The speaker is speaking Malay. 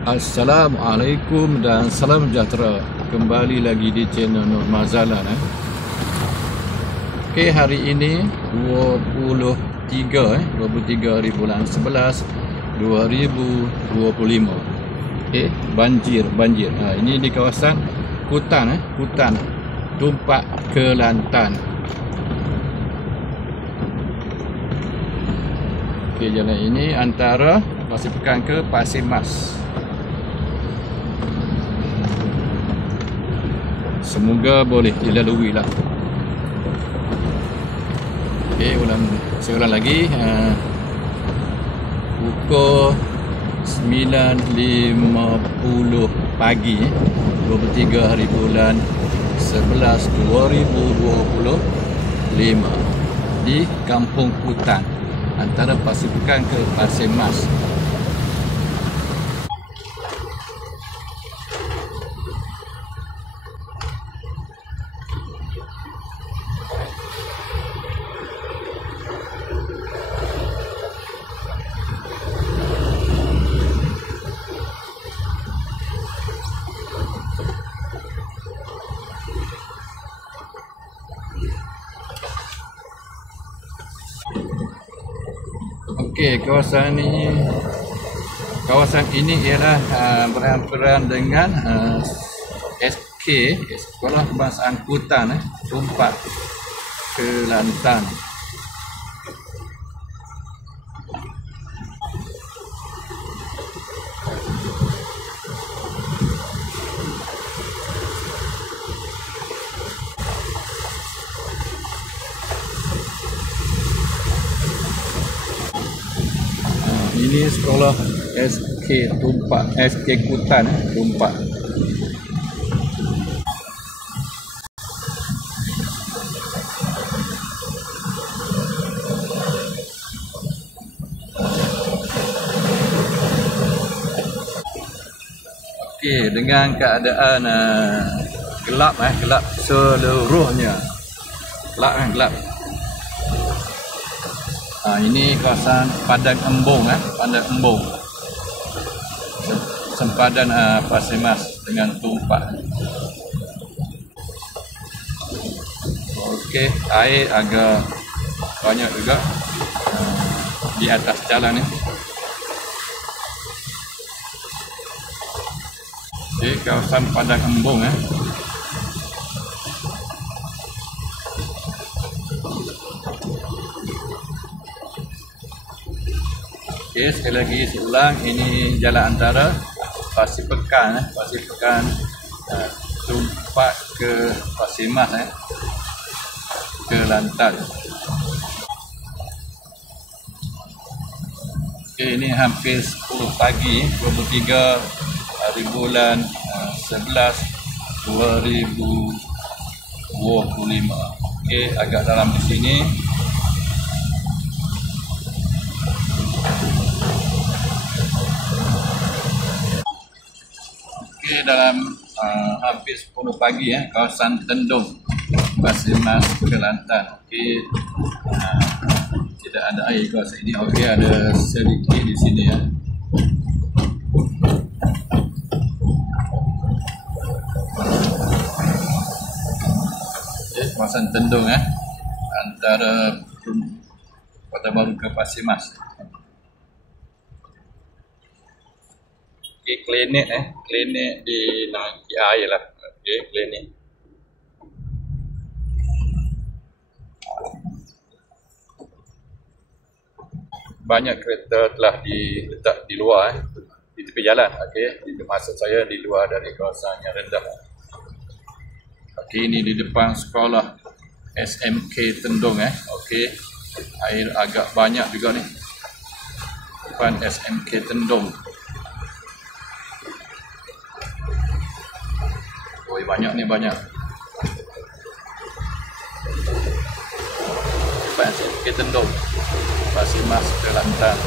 Assalamualaikum dan salam sejahtera. Kembali lagi di channel Nur Mazalan. Okey, hari ini 23 hari bulan 11 2025. Okey, banjir. Ini di kawasan Kutan Tumpak Kelantan. Okey, jalan ini antara Pasir Pekan ke Pasir Mas. Semoga boleh dilalui lah. Okey, seorang lagi. Pukul 9.50 pagi 23 hari bulan 11 2025 di Kampung Kutan antara Pasir Pekan ke Pasir Mas. Okey, kawasan ini ialah berhampiran dengan SK, Sekolah Kebangsaan Kutan, Tumpak Kelantan. Ini sekolah SK Kutan Tumpak. Okey, dengan keadaan gelap seluruhnya. Gelap. Ini kawasan Padang Embong, sempadan Pasir Mas dengan Tumpak. Okey, air agak banyak juga di atas jalan ni. Okey, kawasan Padang Embong. Okey, sekali lagi seulang, ini jalan antara Pasir Pekan Tumpak ke Pasir Mas Kelantan. Okey, ini hampir 10 pagi 23 hari bulan 11 2025. Okey, agak dalam di sini. Dalam hampir 10 pagi kawasan Tendung Pasir Mas Kelantan. Okey, tidak ada air kawasan ini. Okey, ada sedikit di sini Okey, kawasan Tendung antara Kota Baru ke Pasir Mas. Klinik di Nangki air lah. Okey, klinik. Banyak kereta telah diletak di luar di tepi jalan. Okey, maksud saya di luar dari kawasan yang rendah. Okey, ini di depan sekolah SMK Tendung Okey, air agak banyak juga ni. Depan SMK Tendung. Banyak. Depan SMK Tendung Pasir Mas Kelantan.